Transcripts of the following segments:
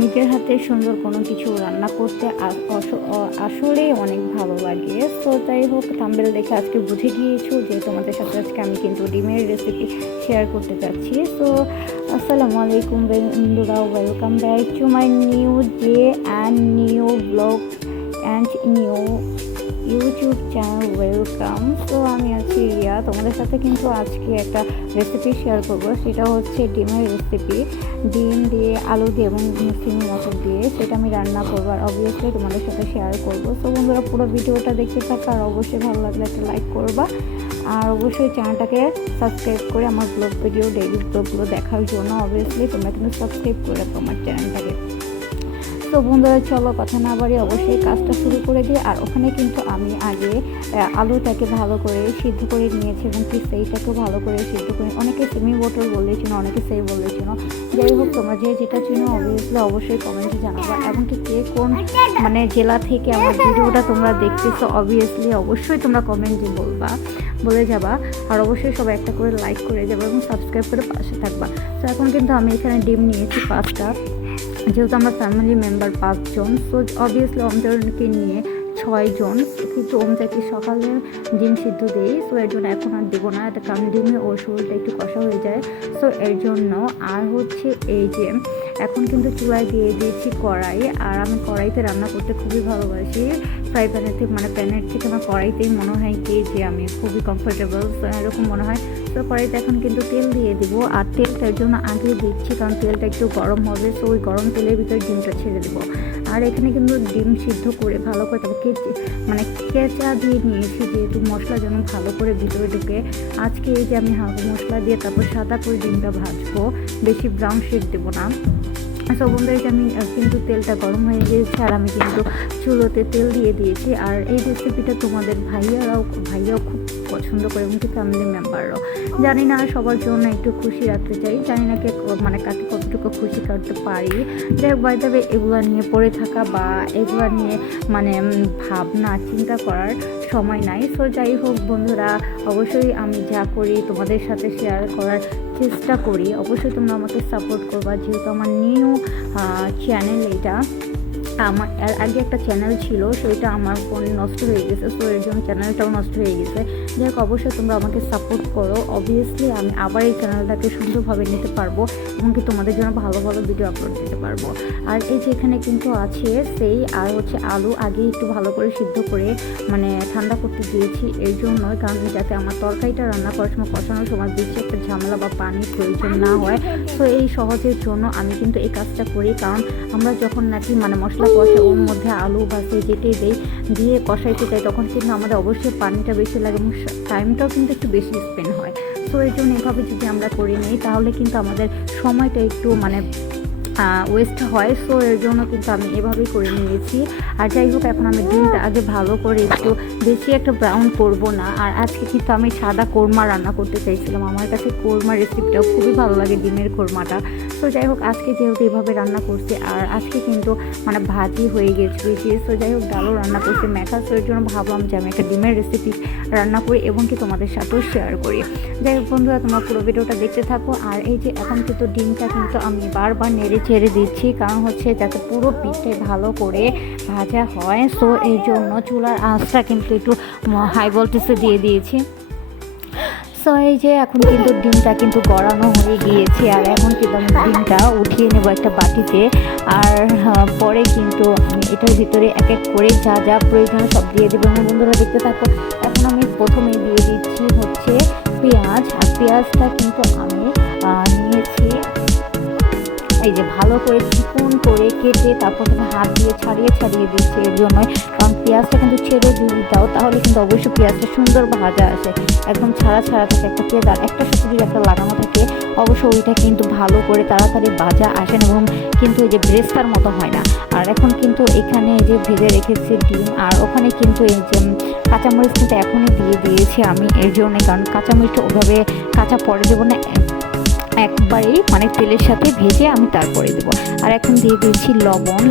নিজের হাতে সুন্দর কোনো কিছু রান্না করতে আসলেই অনেক ভালো লাগে। তো যাই হোক, থাম্বনেল দেখে আজকে বুঝে গিয়েছো যে তোমাদের সাথে আজকে আমি কিন্তু ডিমের রেসিপি শেয়ার করতে যাচ্ছি। তো আসসালামু আলাইকুম বন্ধুরা, welcome back to my new day and new blog and new YouTube channel. Welcome. তো আমি আছি রিয়া, তোমাদের সাথে কিন্তু আজকে একটা রেসিপি শেয়ার করব। সেটা হচ্ছে ডিমের রেসিপি। ডিম দিয়ে, আলু দিয়ে এবং সিমি মটর দিয়ে সেটা আমি রান্না করবো, আর অবভিয়াসলি তোমাদের সাথে শেয়ার করবো। তো বন্ধুরা, পুরো ভিডিওটা দেখতে থাকো, আর অবশ্যই ভালো লাগলে একটা লাইক করবা, আর অবশ্যই চ্যানেলটাকে সাবস্ক্রাইব করে আমার ব্লগ ভিডিও, ডেইলি ব্লগগুলো দেখার জন্য অবভিয়াসলি তোমরা কিন্তু সাবস্ক্রাইব করে রাখো আমার চ্যানেলটাকে। তো বন্ধুরা, চলো কথা না বাড়িয়ে অবশ্যই কাজটা শুরু করে দিই। আর ওখানে কিন্তু আমি আগে আলুটাকে ভালো করে সিদ্ধ করে নিয়েছি, এবং কি সেইটাকেও ভালো করে সিদ্ধ করে, অনেকে সেমি মটর বলেছিল, অনেকে সেই বলেছিল। যাই হোক, তোমরা যে যেটা চিনো অবভিয়াসলি অবশ্যই কমেন্টে জানাবা, এমনকি কে কোন জেলা থেকে আমার ভিডিওটা তোমরা দেখতেছো অবভিয়াসলি অবশ্যই তোমরা কমেন্টে বলে যাবা। আর অবশ্যই সবাই একটা করে লাইক করে যাবে এবং সাবস্ক্রাইব করে পাশে থাকবা। তো এখন কিন্তু আমি এখানে ডিম নিয়েছি 5টা, যেহেতু আমরা ফ্যামিলি মেম্বার 5 জন। সো অবভিয়াসলি অমজাকে নিয়ে 6 জন, কিন্তু ওমজাকে সকালে ডিম সিদ্ধ দিই। সো এর জন্য এখন আর দেবো না, এটা কারণ ডিমে ওর শরীরটা একটু কষা হয়ে যায়। সো এর জন্য আর হচ্ছে এই যে এখন কিন্তু চুলায় দিয়ে দিয়েছি কড়াই। আর আমি কড়াইতে রান্না করতে খুবই ভালোবাসি, ফ্রাই প্যানের থেকে প্যানের থেকে আমার কড়াইতেই মনে হয় কি যে আমি খুবই কমফোর্টেবল, এরকম মনে হয়। তো কড়াইতে এখন কিন্তু তেল দিয়ে দিব, আর তেলটার জন্য আগে দিচ্ছি কারণ তেলটা একটু গরম হবে। সো ওই গরম তেলের ভিতরে ডিমটা ছেড়ে দেবো। আর এখানে কিন্তু ডিম সিদ্ধ করে ভালো করে তবে কেঁচা দিয়ে নিয়েছি, যেহেতু মশলা যেন ভালো করে ভিতরে ঢুকে। আজকে এই যে আমি হালকা মশলা দিয়ে তারপর সাদা করে ডিমটা ভাজবো, বেশি ব্রাউন শেড দেবো না। সো বন্ধুদেরকে আমি কিন্তু তেলটা গরম হয়ে গিয়েছে, আর আমি কিন্তু চুলোতে তেল দিয়ে দিয়েছি। আর এই রেসিপিটা তোমাদের ভাইয়াও খুব পছন্দ করে, এবং কি ফ্যামিলি মেম্বাররাও। জানি না সবার জন্য একটু খুশি রাখতে চাই, জানি না কাকে কতটুকু খুশি করতে পারি। যাই হোক, বাই দ্য ওয়ে, এগুলো নিয়ে পড়ে থাকা বা এগুলো নিয়ে ভাবনা চিন্তা করার সময় নাই। সো যাই হোক বন্ধুরা, অবশ্যই আমি যা করি তোমাদের সাথে শেয়ার করার চেষ্টা করি। অবশ্যই তোমরা আমাকে সাপোর্ট করবা, যেহেতু আমার নিউ চ্যানেল এটা। আমার এর আগে একটা চ্যানেল ছিল, সেটা আমার ফোনে নষ্ট হয়ে গেছে। সো এর জন্য চ্যানেলটাও নষ্ট হয়ে গেছে। যাই হোক, অবশ্যই তোমরা আমাকে সাপোর্ট করো। অবভিয়াসলি আমি আবার এই চ্যানেলটাকে সুন্দরভাবে নিতে পারবো, এবং কি তোমাদের জন্য ভালো ভালো ভিডিও আপলোড দিতে পারবো। আর এই যে এখানে কিন্তু আছে সেই আর হচ্ছে আলু আগে একটু ভালো করে সিদ্ধ করে ঠান্ডা করতে দিয়েছি, এর জন্য কারণ যাতে আমার তরকারিটা রান্না করার সময় কষানোর সময় বেশি একটা ঝামেলা বা পানির প্রয়োজন না হয়। তো এই সহজের জন্য আমি কিন্তু এই কাজটা করি, কারণ আমরা যখন নাকি মশলা কষা ওর মধ্যে আলু বা যেটাই দিয়ে কষাইতে চাই, তখন কিন্তু আমাদের অবশ্যই পানিটা বেশি লাগে এবং টাইমটাও কিন্তু একটু বেশি স্পেন্ড হয়। সো এই জন্য এভাবে যদি আমরা করে নিই, তাহলে কিন্তু আমাদের সময়টা একটু ওয়েস্ট হয়। সো এর জন্য কিন্তু আমি এভাবেই করে নিয়েছি। আর যাই হোক, এখন আমি ডিমটা আগে ভালো করে একটু বেশি একটা ব্রাউন করব না। আর আজকে কিন্তু আমি সাদা কোরমা রান্না করতে চাইছিলাম, আমার কাছে কোরমা রেসিপিটাও খুবই ভালো লাগে, ডিমের কোরমাটা। তো যাই হোক, আজকে যেহেতু এভাবে রান্না করছি, আর আজকে কিন্তু ভাজি হয়ে গেছে বেশি। সো যাই হোক, ডালও রান্না করছি মেখা। সো এর জন্য ভাবলাম যে আমি একটা ডিমের রেসিপি রান্না করি এবং কি তোমাদের সাথেও শেয়ার করি। যাই হোক বন্ধুরা, তোমরা পুরো ভিডিওটা দেখতে থাকো। আর এই যে এখন কিন্তু ডিমটা কিন্তু আমি বারবার ছেড়ে দিচ্ছি, কারণ হচ্ছে যাতে পুরো পিঠে ভালো করে ভাজা হয়। সো এই জন্য চুলার আঁচটা কিন্তু একটু হাই ভোল্টেজে দিয়ে দিয়েছি। সো এই যে এখন কিন্তু ডিমটা কিন্তু গড়ানো হয়ে গিয়েছে, আর এখন কিন্তু আমি ডিমটা উঠিয়ে নেবো একটা বাটিতে। আর পরে কিন্তু আমি এটার ভিতরে এক এক করে যা যা প্রয়োজন সব দিয়ে দেবো। বন্ধুরা দেখতে থাকো। এখন আমি প্রথমে দিয়ে দিচ্ছি হচ্ছে পেঁয়াজ, আর পেঁয়াজটা কিন্তু আমি নিয়েছি এই যে ভালো করে চিকন করে কেটে, তারপর তুমি হাত দিয়ে ছাড়িয়ে দিচ্ছি এর জন্য, কারণ পেঁয়াজটা কিন্তু ছেড়ে দিয়ে দাও, তাহলে কিন্তু অবশ্যই পেঁয়াজটা সুন্দর ভাজা আসে। একদম ছাড়া থাকে একটা পেঁয়াজ, আর একটা সাথে যদি একটা লাগানো থাকে অবশ্যই ওইটা কিন্তু ভালো করে তাড়াতাড়ি ভাজা আসে না, এবং কিন্তু এই যে ব্রেস্তার মতো হয় না। আর এখন কিন্তু এখানে এই যে ভেজে রেখেছি ডিম, আর ওখানে কিন্তু এই যে কাঁচামরিচ কিন্তু এখনই দিয়ে দিয়েছি আমি এর জন্য, কারণ কাঁচামরিচটা ওভাবে কাঁচা পরে দেবো না, একবারেই তেলের সাথে ভেজে আমি তারপরে দেবো। আর এখন দিয়ে দিয়েছি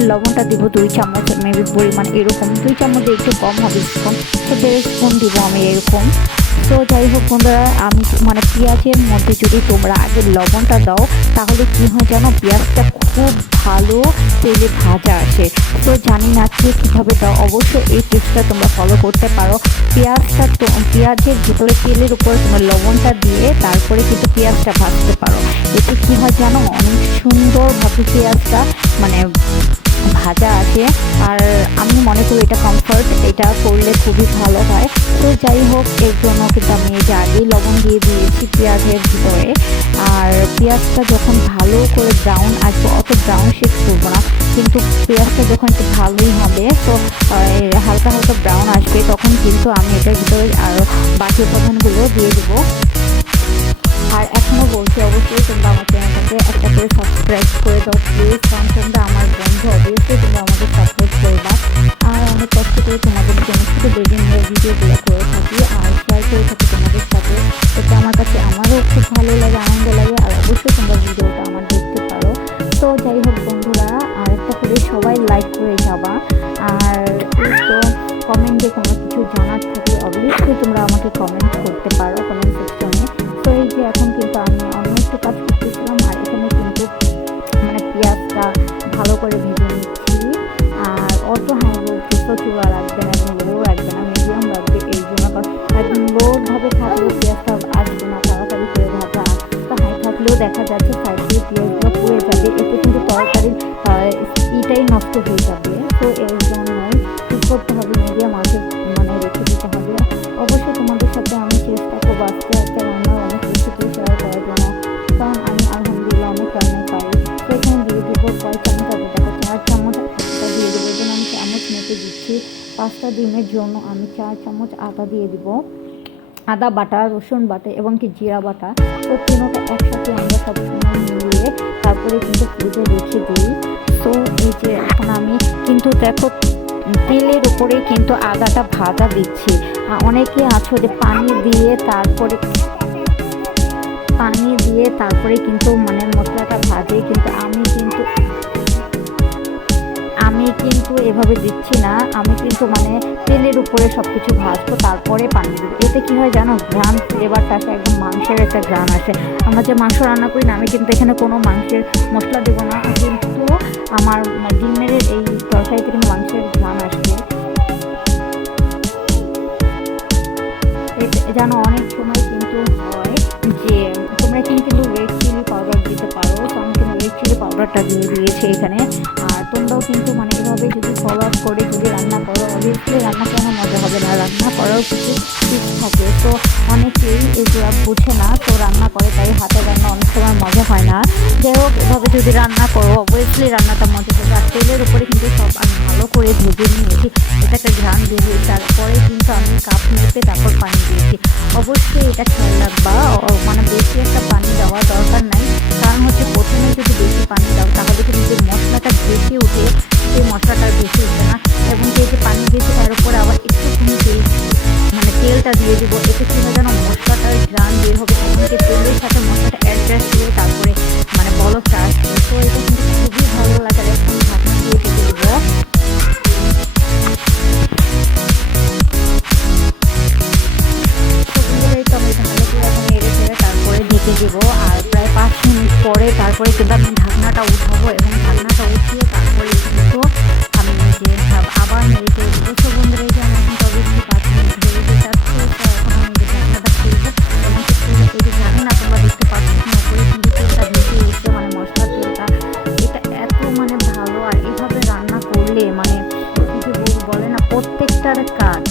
লবণটা দিব 2 চামচ মেবি পরিমাণ, এরকম 2 চামচ একটু কম হবে, স্পুন তো 1.5 স্পুন দিব আমি এরকম। তো যাই হোক বন্ধুরা, আমি পেঁয়াজের মধ্যে যদি তোমরা আগে লবণটা দাও, তাহলে কি হয় জানো, পেঁয়াজটা খুব ভালো তেলে ভাজা আসে। তো জানি না কে কীভাবে দাও, অবশ্যই এই টিপসটা তোমরা ফলো করতে পারো। পেঁয়াজের ভিতরে তেলের উপর তোমরা লবণটা দিয়ে তারপরে কিন্তু পেঁয়াজটা ভাজতে পারো। এতে কী হয় জানো, অনেক সুন্দরভাবে পেঁয়াজটা মানে ভাজা আসে। আর আমি মনে করি এটা কমফর্ট, এটা করলে খুবই ভালো হয়। তো যাই হোক, এর জন্য কিন্তু আমি এই যে আগেই লবণ দিয়ে দিয়েছি পেঁয়াজের ভিতরে। আর পেঁয়াজটা যখন ভালো করে ব্রাউন আসবে, অত ব্রাউন শেড করবো না, কিন্তু পেঁয়াজটা যখন একটু ভালোই হবে, তো হালকা হালকা ব্রাউন আসবে, তখন কিন্তু আমি এটার ভিতরে আরও বাকি উপাদানগুলো দিয়ে দেবো। আর এখনও বলছি, অবশ্যই তোমরা আমার চ্যানেলটাকে একটা করে সাবস্ক্রাইব করে দাও প্লিজ, কারণ তোমরা আমার বন্ধু, অবশ্যই তোমরা আমাকে সাপোর্ট করবা। আর অনেক কষ্ট করে তোমাদের জন্য ছোটো বেবি নিয়ে ভিডিওগুলো করে থাকি আর শেয়ার করে থাকি তোমাদের সাথে। এটা আমার কাছে আমারও খুব ভালো লাগে, আনন্দ লাগে। আর অবশ্যই তোমরা ভিডিওটা আমার দেখতে পারো। তো যাই হোক বন্ধুরা, আর একটা করে সবাই লাইক করে যাবা। আর এই তো কমেন্টে কোনো কিছু জানার থাকলে অবশ্যই তোমরা আমাকে কমেন্ট করতে পারো কমেন্ট সেকশনে। তো এই যে এখন কিন্তু আমি অন্য একটু কাজ করতেছিলাম, আর এখানে কিন্তু মানে পেঁয়াজটা ভালো করে ভেজে নিচ্ছি। আর অত হাই ভোল্টেজ চুলা রাখবে না এবং লো রাখবে না, মিডিয়াম রাখবে। এই জন্য একদম লোভাবে থাকলেও পেঁয়াজটা আসবে না তাড়াতাড়ি করে ভাজা। তো হাই থাকলেও দেখা যাচ্ছে সাইড দিয়ে পেঁয়াজটা পুড়ে যাবে, এতে কিন্তু তরকারির ইটাই নষ্ট হয়ে যাবে। তো এর জন্যই ঠিক করতে হবে, মিডিয়াম আঁচে মানে রেখে দিতে হবে। অবশ্যই তোমাদের সাথে আমি চেষ্টা করবো আজকে একটা রান্নার অনেক রেসিপি শেয়ার করার জন্য, কারণ আমি আলহামদুলিল্লাহ অনেক রান্নাই পারি। তো এখানে দিয়ে দেবো কয় চামচ, আগে দেখো 4 চামচ আটা দিয়ে দেবো। এই জন্য আমি চামচ মেপে দিচ্ছি। 5টা ডিমের জন্য আমি 4 চামচ আটা দিয়ে দিব। আদা বাটা, রসুন বাটা এবং কি জিরা বাটা, তো তিনোটা একসাথে আমরা সবসময় মিলিয়ে তারপরে কিন্তু ফ্রিজে রেখে দিই। তো এই যে এখন আমি কিন্তু দেখো তেলের উপরে কিন্তু আদাটা ভাজা দিচ্ছি। অনেকে আছো যে পানি দিয়ে তারপরে কিন্তু মানে মশলাটা ভাজে, কিন্তু আমি কিন্তু এভাবে দিচ্ছি না। আমি কিন্তু মানে তেলের উপরে সব কিছু ভাজবো, তারপরে পানি দেবো। এতে কী হয় জানো, ঘ্রাণ ফ্লেভারটা আসে, একদম মাংসের একটা ঘ্রাণ আসে। আমরা যে মাংস রান্না করি না, আমি কিন্তু এখানে কোনো মাংসের মশলা দেবো না, কিন্তু আমার ডিমের এই তরকারিতে কিন্তু মাংসের ঘ্রাণ আসবে। জানো অনেক সময় কিন্তু হয় যে তোমরা কিন্তু রেড চিলি পাউডার দিতে পারো, তো আমি কিন্তু রেড চিলি পাউডারটা দিয়ে দিয়েছি এখানে। আর তোমরাও কিন্তু মানে এভাবে যদি ফলো আপ করে যদি রান্না করো, অবভিয়াসলি রান্না কেন মজা হবে না, রান্না করাও কিছু টিপস থাকে। তো অনেকেই এগুলো বুঝে না, তো রান্না করে, তাই হাতের রান্না অনেক সময় মজা হয় না। যাই হোক, এভাবে যদি রান্না করো অবভিয়াসলি রান্নাটা মজা হবে। আর তেলের উপরে কিন্তু সব আমি ভালো করে ভেজে নিয়েছি, এটা একটা ঘ্রাণ বেরিয়ে, তারপরে কিন্তু আমি কাপ মেপে তারপর পানি দিয়েছি। অবশ্যই এটা খেয়াল রাখবা, মানে বেশি একটা পানি দেওয়ার দরকার নাই, কারণ হচ্ছে প্রথমে যদি বেশি পানি দাও তাহলে কিন্তু মশলাটা বেশি উঠে, সেই মশলাটা বেশি উঠবে না। এবং যে পানি দিয়েছি তার উপর আবার একটুখানি তেলটা দিয়ে দিব, এতে কী হয় যেন মশলাটার ঘ্রাণ বের হবে, এমনকি তেলের সাথে মশলাটা অ্যাডজাস্ট করে তারপরে মানে বলকটা আসবে। তো এটা কিন্তু খুবই ভালো লাগে। এখন ঢাকনা দিয়ে ঢেকে দেবো। ঢেকে দেবো আর প্রায় 5 মিনিট পরে তারপরে কিন্তু আমি ঢাকনাটা উঠাবো, এবং ঢাকনাটা উঠিয়ে তারপরে কিন্তু আমি যে আবার নেড়ে দেবো। তো বন্ধুরা, এই যে আমার কিন্তু অবশ্যই 5 মিনিট হয়ে যেতে আসছে। তো এখন আমি যে ঢাকনাটা খুলবো, এবং এই যে জানি না তোমরা দেখতে পাচ্ছ না, করে কিন্তু তেলটা ভেসে উঠছে, মানে মশলার তেলটা, এটা এত মানে ভালো। আর এভাবে রান্না করলে মানে যে বলে না, প্রত্যেকটার কাজ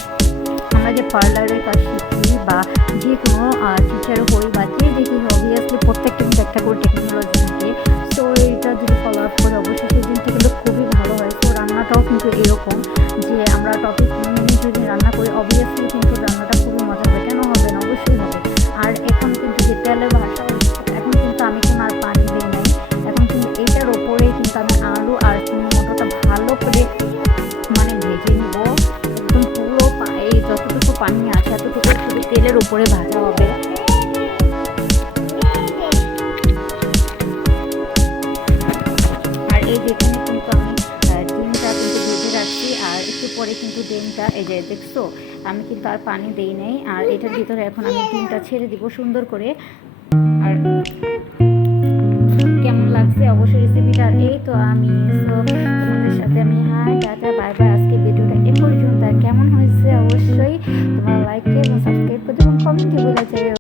আমরা যে পার্লারের কাজ শিখি বা যে কোনো টিচারও করি বা যে দেখি, অবভিয়াসলি প্রত্যেকটা কিন্তু একটা করে টেকনোলজি থাকে। তো এটা যদি ফলো আপ করে অবশ্যই সেই দিনটা কিন্তু খুবই ভালো হয়। তো রান্নাটাও কিন্তু এরকম যে আমরা টপিক মেনে যদি রান্না করি, অবভিয়াসলি কিন্তু রান্নাটা খুবই মজা হবে, কেন হবে না, অবশ্যই হবে। আর এখন কিন্তু যে তেলের ভাষা, এখন কিন্তু আমি কোনো আর পানি দিই নাই, এখন কিন্তু এইটার ওপরেই কিন্তু আমি আলু আর মটরটা ভালো করে মানে ভেজে নিব। একদম পুরো এই যতটুকু পানি আছে এতটুকু শুধু তেলের উপরে ভাজা হবে। আর এই যেখানে কিন্তু আমি ডিমটা কিন্তু ভেজে রাখছি, আর একটু পরে কিন্তু ডিমটা, এই যে দেখছো আমি কিন্তু আর পানি দেই নাই। আর এটার ভিতরে এখন আমি ডিমটা ছেড়ে দিব সুন্দর করে। আর কেমন লাগছে অবশ্যই রেসিপিটা। এই তো আমি তো তোমাদের সাথে আমি হাই টাটা বাই বাই। আজকে ভিডিওটা এ পর্যন্ত। কেমন হয়েছে অবশ্যই তোমরা লাইক এবং সাবস্ক্রাইব করতে এবং কমেন্টে বলে